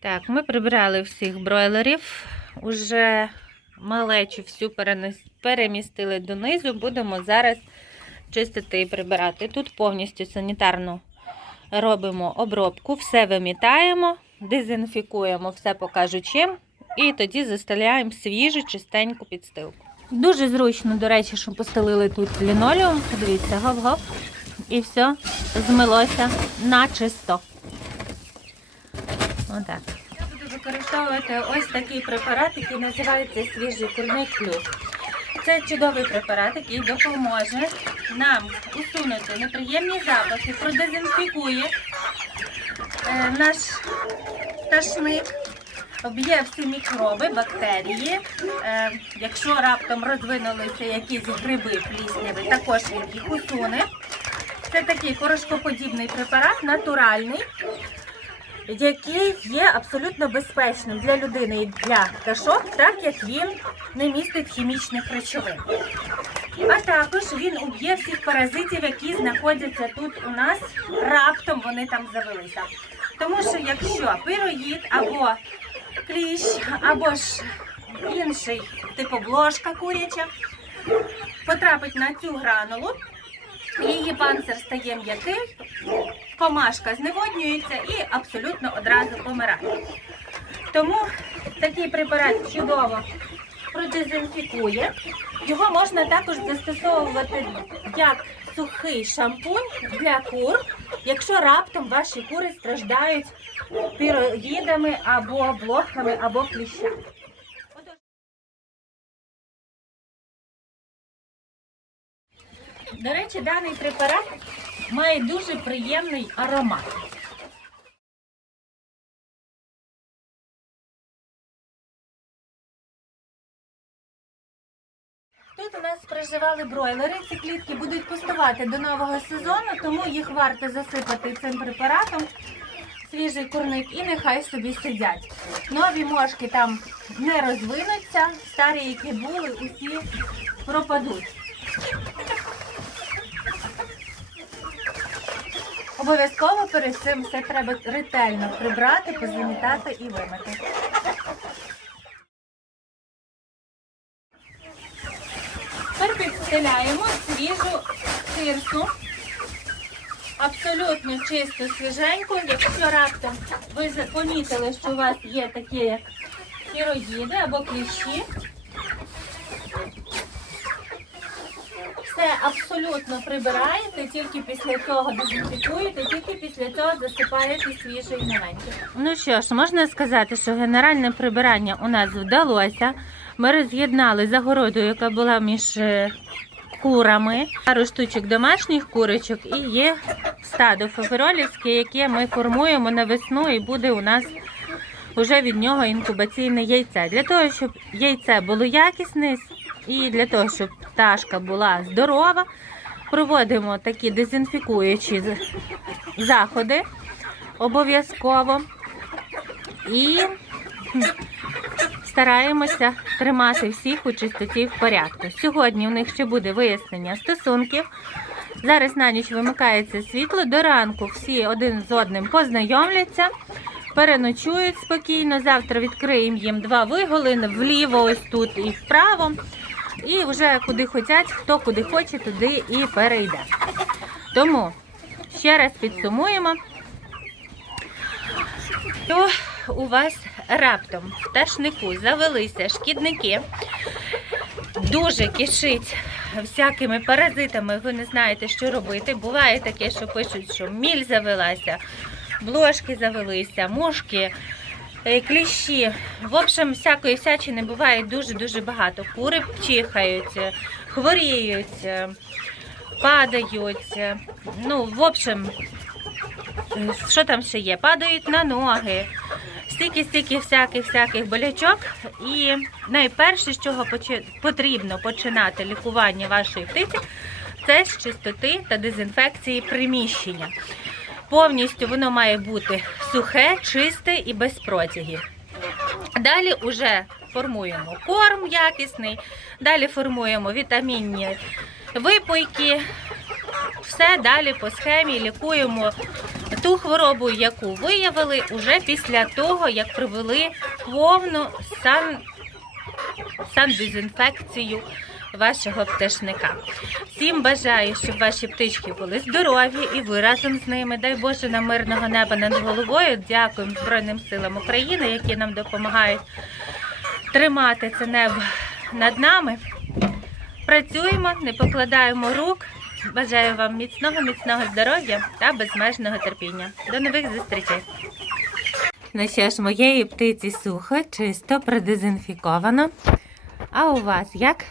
Так, ми прибрали всіх бройлерів. Уже малечу всю перемістили донизу. Будемо зараз чистити і прибирати. Тут повністю санітарно робимо обробку, все вимітаємо, дезінфікуємо, все покажу чим. І тоді застеляємо свіжу, чистеньку підстилку. Дуже зручно, до речі, що постелили тут лінолеум. Дивіться, гоп-гоп. І все змилося на чисто. Отак. Використовувати ось такий препарат, який називається свіжий курник плюс. Це чудовий препарат, який допоможе нам усунути неприємні запахи, продезінфікує е, наш пташник, об'є всі мікроби, бактерії. Е, якщо раптом розвинулися якісь гриби плісняві, також він їх усуне. Це такий порошкоподібний препарат, натуральний, який є абсолютно безпечним для людини і для пташок, так як він не містить хімічних речовин. А також він уб'є всіх паразитів, які знаходяться тут у нас, раптом вони там завелися. Тому що якщо пироїд або кліщ, або ж інший типу бложка куряча, потрапить на цю гранулу, її панцир стає м'який, комашка зневоднюється і абсолютно одразу помирає. Тому такий препарат чудово продезінфікує. Його можна також застосовувати як сухий шампунь для кур, якщо раптом ваші кури страждають піроїдами або блохами, або кліщами. До речі, даний препарат має дуже приємний аромат. Тут у нас проживали бройлери. Ці клітки будуть пустувати до нового сезону, тому їх варто засипати цим препаратом. Свіжий курник і нехай собі сидять. Нові мошки там не розвинуться, старі, які були, усі пропадуть. Обов'язково перед цим все треба ретельно прибрати, позамітати і вимити. Тепер підстеляємо свіжу тирсу. Абсолютно чисту, свіженьку. Якщо раптом ви помітили, що у вас є такі як хіроїди або кліщі, все абсолютно прибираєте, тільки після цього дезінфікуєте, тільки після цього засипаєте свіжий новенький. Ну що ж, можна сказати, що генеральне прибирання у нас вдалося. Ми роз'єднали загороду, яка була між е, курами, пару штучок домашніх курочок і є стадо фаверолівське, яке ми формуємо на весну і буде у нас вже від нього інкубаційне яйце. Для того, щоб яйце було якісне і для того, щоб пташка була здорова, проводимо такі дезінфікуючі заходи обов'язково. І стараємося тримати всіх у чистоті в порядку. Сьогодні у них ще буде вияснення стосунків. Зараз на ніч вимикається світло. До ранку всі один з одним познайомляться, переночують спокійно. Завтра відкриємо їм два виголи вліво, ось тут і вправо. І вже куди хочуть, хто куди хоче, туди і перейде. Тому ще раз підсумуємо. Що у вас раптом в пташнику завелися шкідники, дуже кишить всякими паразитами, ви не знаєте, що робити. Буває таке, що пишуть, що міль завелася, блошки завелися, мушки, кліщі. В общем, всякої всячини буває дуже-дуже багато. Кури чихають, е, хворіють, е, падають. е, Ну, в общем, е, що там ще є? Падають на ноги. Стільки-стільки всяких всяких болячок. І найперше, з чого потрібно починати лікування вашої птиці, це з чистоти та дезінфекції приміщення. Повністю воно має бути сухе, чисте і без протягів. Далі вже формуємо корм якісний, далі формуємо вітамінні випойки. Все далі по схемі лікуємо ту хворобу, яку виявили уже після того, як провели повну сан... сандезінфекцію вашого пташника. Всім бажаю, щоб ваші птички були здорові і ви разом з ними. Дай Боже нам мирного неба над головою. Дякуємо Збройним силам України, які нам допомагають тримати це небо над нами. Працюємо, не покладаємо рук. Бажаю вам міцного, міцного здоров'я та безмежного терпіння. До нових зустрічей. Ну що ж, моєї птиці сухо, чисто, продезінфіковано. А у вас як?